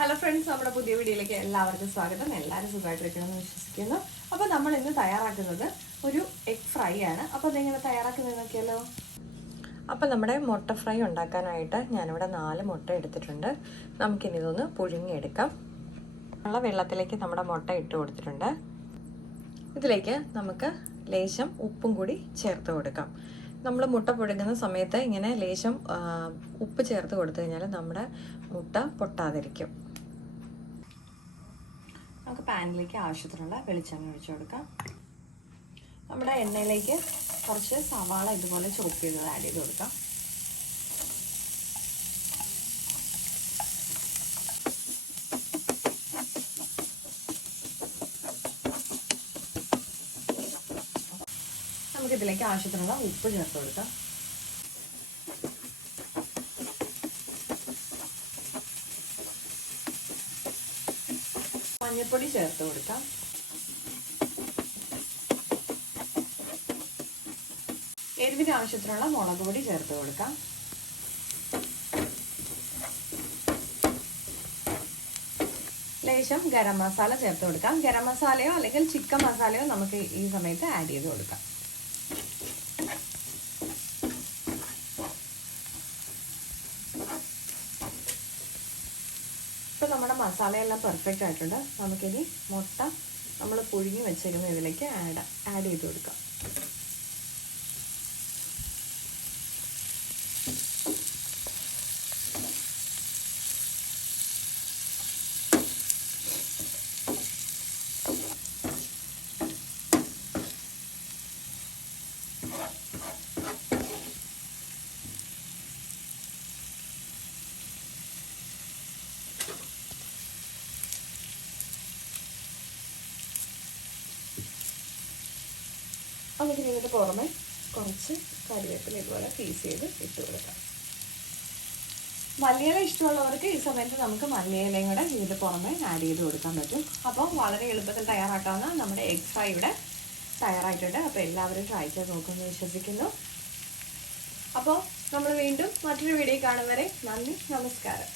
Hello friends, നമ്മുടെ പുതിയ വീഡിയോയിലേക്ക് എല്ലാവർക്കും സ്വാഗതം. എല്ലാവരും സുഖമായിട്ടിരിക്കണമെന്ന് വിശ്വസിക്കുന്നു. അപ്പോൾ നമ്മൾ ഇന്ന് തയ്യാറാക്കുന്നത് ഒരു എഗ് ഫ്രൈ ആണ്. അപ്പോൾ അതെങ്ങനെ തയ്യാറാക്കുന്നത് നോക്കിയാലോ. അപ്പോൾ നമ്മുടെ മുട്ട ഫ്രൈ ഉണ്ടാക്കാനായിട്ട് ഞാനിവിടെ 4 മുട്ട എടുത്തിട്ടുണ്ട്. നമുക്കിനി ഇതൊന്ന് പുഴുങ്ങിയെടുക്കാം. ഉള്ള വെള്ളത്തിലേക്ക് നമ്മുടെ മുട്ട ഇട്ട് കൊടുത്തിട്ടുണ്ട്. ഇതിലേക്ക് നമുക്ക് ലേശം ഉപ്പും കൂടി ചേർത്ത് കൊടുക്കാം. നമ്മൾ മുട്ട പുഴുങ്ങുന്ന സമയത്ത് ഇങ്ങനെ ലേശം ഉപ്പ് ചേർത്ത് കൊടുത്തു കഴിഞ്ഞാൽ നമ്മുടെ മുട്ട പൊട്ടാതിരിക്കും. നമുക്ക് പാനിലേക്ക് ആവശ്യത്തിനുള്ള വെളിച്ചെണ്ണ ഒഴിച്ചു കൊടുക്കാം. നമ്മുടെ എണ്ണയിലേക്ക് കുറച്ച് സവാള ഇതുപോലെ ചോപ്പ് ചെയ്തത് ആഡ് ചെയ്ത് കൊടുക്കാം. നമുക്കിതിലേക്ക് ആവശ്യത്തിനുള്ള ഉപ്പ് ചേർത്ത് കൊടുക്കാം. മഞ്ഞൾപ്പൊടി ചേർത്ത് കൊടുക്കാം. എരിവിന് ആവശ്യത്തിനുള്ള മുളക് പൊടി ചേർത്ത് കൊടുക്കാം. ലേശം ഗരം മസാല ചേർത്ത് കൊടുക്കാം. ഗരം മസാലയോ അല്ലെങ്കിൽ ചിക്കൻ മസാലയോ നമുക്ക് ഈ സമയത്ത് ആഡ് ചെയ്ത് കൊടുക്കാം. ഇപ്പോൾ നമ്മുടെ മസാലയെല്ലാം പെർഫെക്റ്റ് ആയിട്ടുണ്ട്. നമുക്കിനി മുട്ട നമ്മൾ പുഴുങ്ങി വെച്ചിരുന്ന ഇതിലേക്ക് ആഡ് ചെയ്ത് കൊടുക്കാം. നമുക്ക് ഇതിന് പുറമെ കുറച്ച് കറിവേപ്പില ഇതുപോലെ പീസ് ചെയ്ത് ഇട്ട് കൊടുക്കാം. മല്ലിയില ഇഷ്ടമുള്ളവർക്ക് ഈ സമയത്ത് നമുക്ക് മല്ലിയിലയും കൂടെ ഇതിന് പുറമെ ആഡ് ചെയ്ത് കൊടുക്കാൻ പറ്റും. അപ്പോൾ വളരെ എളുപ്പത്തിൽ തയ്യാറാക്കാവുന്ന നമ്മുടെ എഗ് ഫ്രൈ ഇവിടെ തയ്യാറായിട്ടുണ്ട്. അപ്പോൾ എല്ലാവരും ട്രൈ ചെയ്ത് നോക്കുമെന്ന് വിശ്വസിക്കുന്നു. അപ്പോൾ നമ്മൾ വീണ്ടും മറ്റൊരു വീഡിയോ കാണും വരെ നന്ദി, നമസ്കാരം.